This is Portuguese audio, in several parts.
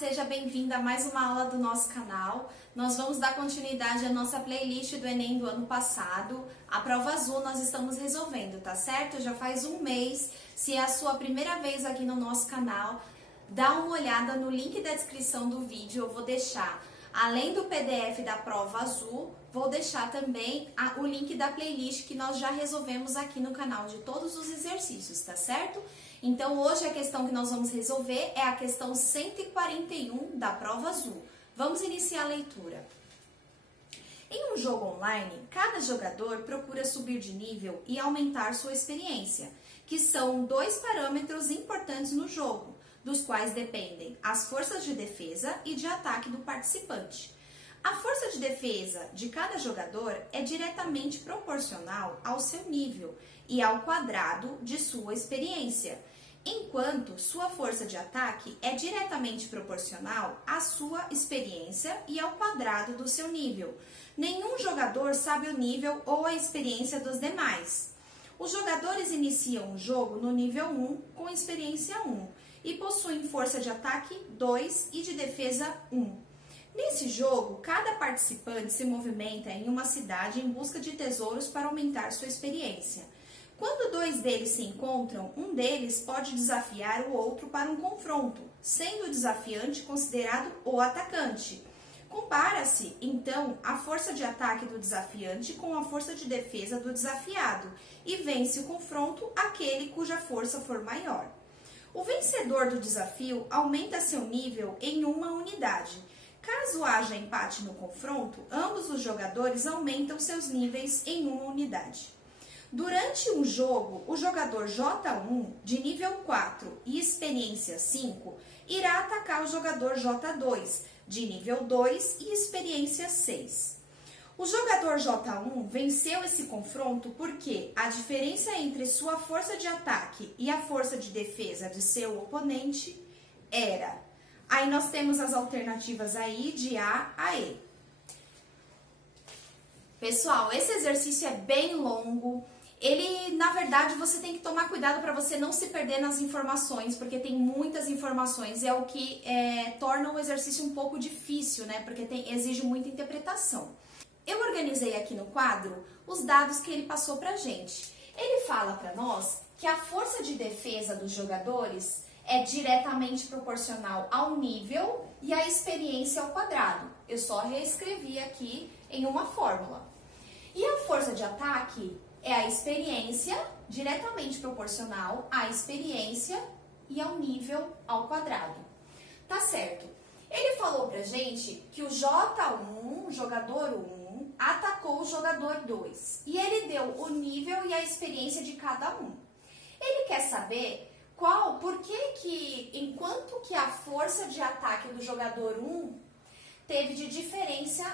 seja bem-vinda a mais uma aula do nosso canal. Nós vamos dar continuidade à nossa playlist do Enem do ano passado. A prova azul nós estamos resolvendo, tá certo? Já faz um mês. Se é a sua primeira vez aqui no nosso canal, dá uma olhada no link da descrição do vídeo. Eu vou deixar, além do PDF da prova azul, vou deixar também o link da playlist que nós já resolvemos aqui no canal de todos os exercícios, tá certo? Então, hoje a questão que nós vamos resolver é a questão 141 da prova azul. Vamos iniciar a leitura. Em um jogo online, cada jogador procura subir de nível e aumentar sua experiência, que são dois parâmetros importantes no jogo, dos quais dependem as forças de defesa e de ataque do participante. A força de defesa de cada jogador é diretamente proporcional ao seu nível e ao quadrado de sua experiência, enquanto sua força de ataque é diretamente proporcional à sua experiência e ao quadrado do seu nível. Nenhum jogador sabe o nível ou a experiência dos demais. Os jogadores iniciam o jogo no nível 1 com experiência 1 e possuem força de ataque 2 e de defesa 1. Nesse jogo, cada participante se movimenta em uma cidade em busca de tesouros para aumentar sua experiência. Quando dois deles se encontram, um deles pode desafiar o outro para um confronto, sendo o desafiante considerado o atacante. Compara-se, então, a força de ataque do desafiante com a força de defesa do desafiado e vence o confronto aquele cuja força for maior. O vencedor do desafio aumenta seu nível em uma unidade. Caso haja empate no confronto, ambos os jogadores aumentam seus níveis em uma unidade. Durante um jogo, o jogador J1, de nível 4 e experiência 5, irá atacar o jogador J2, de nível 2 e experiência 6. O jogador J1 venceu esse confronto porque a diferença entre sua força de ataque e a força de defesa de seu oponente era... Aí nós temos as alternativas aí de A a E. Pessoal, esse exercício é bem longo. Ele, na verdade, você tem que tomar cuidado para você não se perder nas informações, porque tem muitas informações e é o que torna o exercício um pouco difícil, né? Porque exige muita interpretação. Eu organizei aqui no quadro os dados que ele passou pra gente. Ele fala para nós que a força de defesa dos jogadores é diretamente proporcional ao nível e à experiência ao quadrado. Eu só reescrevi aqui em uma fórmula. E a força de ataque é a experiência diretamente proporcional à experiência e ao nível ao quadrado. Tá certo. Ele falou pra gente que o J1, jogador 1, atacou o jogador 2. E ele deu o nível e a experiência de cada um. Ele quer saber por que enquanto que a força de ataque do jogador 1 teve de diferença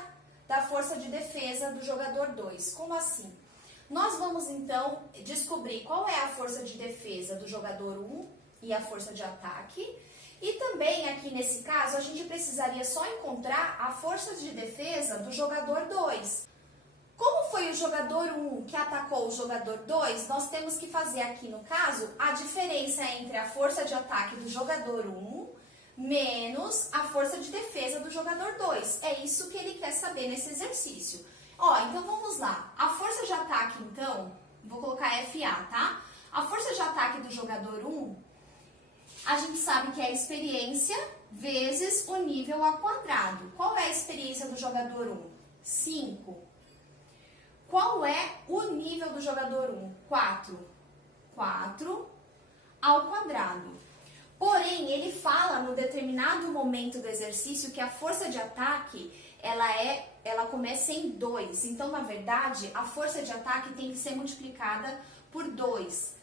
da força de defesa do jogador 2? Como assim? Nós vamos então descobrir qual é a força de defesa do jogador 1 e a força de ataque. E também aqui nesse caso a gente precisaria só encontrar a força de defesa do jogador 2. Como foi o jogador 1 que atacou o jogador 2, nós temos que fazer aqui, no caso, a diferença entre a força de ataque do jogador 1 menos a força de defesa do jogador 2. É isso que ele quer saber nesse exercício. Então vamos lá. A força de ataque, então, vou colocar FA, tá? A força de ataque do jogador 1, a gente sabe que é a experiência vezes o nível ao quadrado. Qual é a experiência do jogador 1? 5. Qual é o nível do jogador 1? 4. 4 ao quadrado. Porém, ele fala no determinado momento do exercício que a força de ataque, ela começa em 2. Então, na verdade, a força de ataque tem que ser multiplicada por 2,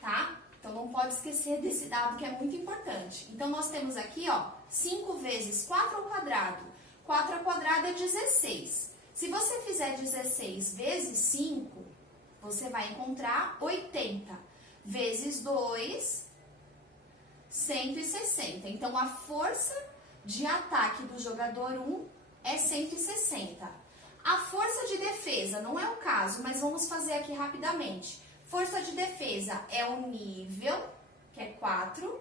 tá? Então, não pode esquecer desse dado que é muito importante. Então, nós temos aqui, 5 vezes 4 ao quadrado. 4 ao quadrado é 16. Se você fizer 16 vezes 5, você vai encontrar 80. Vezes 2, 160. Então, a força de ataque do jogador 1 é 160. A força de defesa, não é o caso, mas vamos fazer aqui rapidamente. Força de defesa é o nível, que é 4,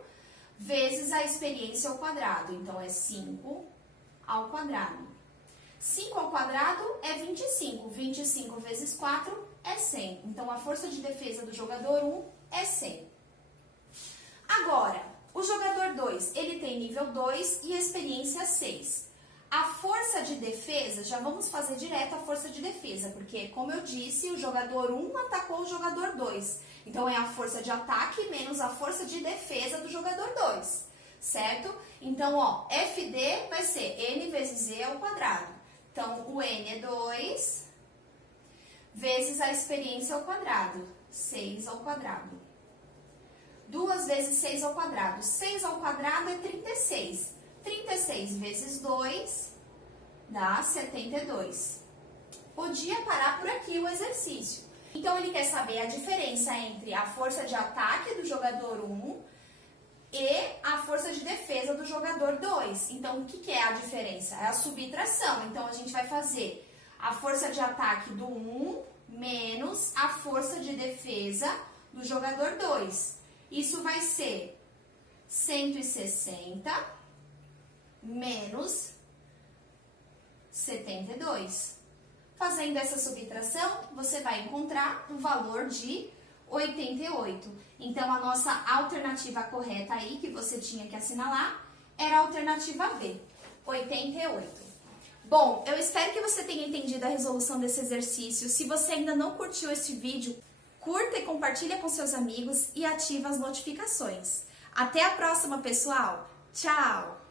vezes a experiência ao quadrado. Então, é 5 ao quadrado. 5 ao quadrado é 25. 25 vezes 4 é 100. Então, a força de defesa do jogador 1 é 100. Agora, o jogador 2, ele tem nível 2 e experiência 6. A força de defesa, já vamos fazer direto a força de defesa, porque, como eu disse, o jogador 1 atacou o jogador 2. Então, é a força de ataque menos a força de defesa do jogador 2, certo? Então, ó, FD vai ser N vezes Z ao quadrado. Então, o N é 2 vezes a experiência ao quadrado, 6 ao quadrado. 2 vezes 6 ao quadrado. 6 ao quadrado é 36. 36 vezes 2 dá 72. Podia parar por aqui o exercício. Então, ele quer saber a diferença entre a força de ataque do jogador 1 e a força de defesa do jogador 2. Então, o que é a diferença? É a subtração. Então, a gente vai fazer a força de ataque do 1 menos a força de defesa do jogador 2. Isso vai ser 160 menos 72. Fazendo essa subtração, você vai encontrar o valor de 88. Então, a nossa alternativa correta aí, que você tinha que assinalar, era a alternativa B, 88. Bom, eu espero que você tenha entendido a resolução desse exercício. Se você ainda não curtiu este vídeo, curta e compartilha com seus amigos e ativa as notificações. Até a próxima, pessoal! Tchau!